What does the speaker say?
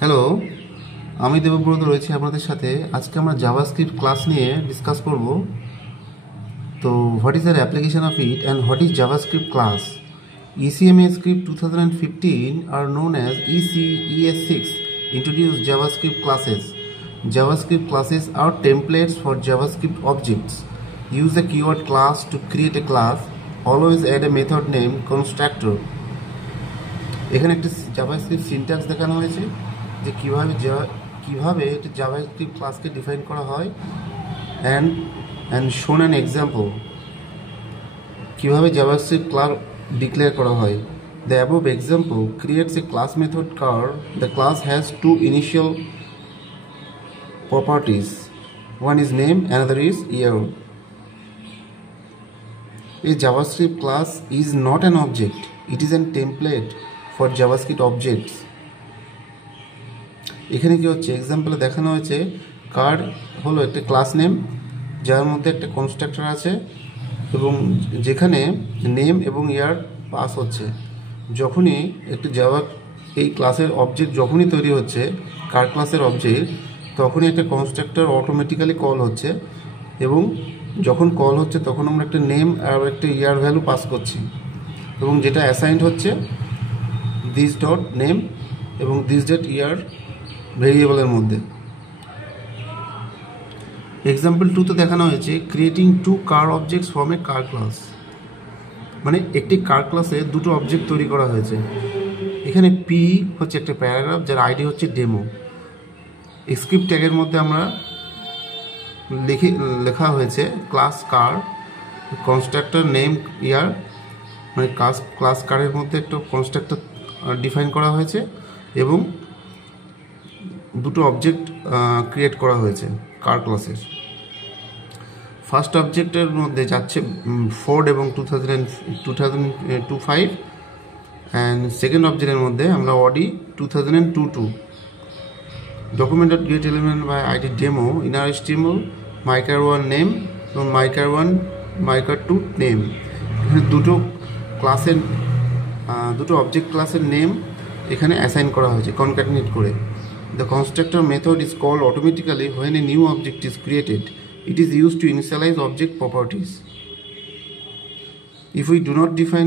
Hello, আমি দেবব্রত রয়েছি আপনাদের সাথে। আজকে আমরা জাভাস্ক্রিপ্ট ক্লাস নিয়ে ডিসকাস করব। তো what is the application of it and what is JavaScript class? ECMA script 2015 are known as ECES6 introduced JavaScript classes. JavaScript classes are templates for JavaScript objects. Use the keyword class to create a class. Always add a method name constructor. এখানে একটি JavaScript syntax দেখানো হয়েছে যে কিভাবে একটি JavaScript ক্লাসকে define করা হয় and shown an example কিভাবে জাভাস্ক্রিপ্ট ক্লাস ডিক্লেয়ার করা হয়। The above example creates a class method car. The class has two initial properties. One is name, another is year. A JavaScript class is not an object. It is a template for JavaScript objects. এখানে কি হচ্ছে, এক্সাম্পলে দেখানো হয়েছে কার হলো একটা class name যার মধ্যে একটা কনস্ট্রাক্টর আছে এবং যেখানে নেম এবং ইয়ার পাস হচ্ছে। যখনই একটি এই ক্লাসের অবজেক্ট যখনই তৈরি হচ্ছে, কার ক্লাসের অবজেক্ট, তখনই একটা কনস্ট্রাক্টর অটোমেটিক্যালি কল হচ্ছে এবং যখন কল হচ্ছে তখন আমরা একটা নেম আর একটা ইয়ার ভ্যালু পাস করছি এবং যেটা অ্যাসাইন্ড হচ্ছে দিস ডট নেম এবং দিস ডট ইয়ার ভেরিয়েবলের মধ্যে। এক্সাম্পল 2তে দেখানো হয়েছে creating two car objects from a car class, মানে একটি কার ক্লাসে দুটো অবজেক্ট তৈরি করা হয়েছে। এখানে পি হচ্ছে একটা প্যারাগ্রাফ যার আইডি হচ্ছে ডেমো। স্ক্রিপ্ট ট্যাগের মধ্যে আমরা লেখা হয়েছে ক্লাস কার, কনস্ট্রাক্টর নেম ইয়ার, মানে ক্লাস কারের মধ্যে একটা কনস্ট্রাক্টর ডিফাইন করা হয়েছে এবং দুটো অবজেক্ট ক্রিয়েট করা হয়েছে কার ক্লাসের। ফার্স্ট অবজেক্টের মধ্যে যাচ্ছে ফোর্ড এবং 2025 অ্যান্ড সেকেন্ড অবজেক্টের মধ্যে আমরা Audi 2022। Document dot get element by ID demo inner HTML মাইকার1 নেম এবং মাইকার2 নেম। এখানে দুটো অবজেক্ট ক্লাসের নেম এখানে অ্যাসাইন করা হয়েছে কনক্যাটিনেট করে। The constructor method is called automatically when a new object is created. It is used to initialize object properties. If we do not define a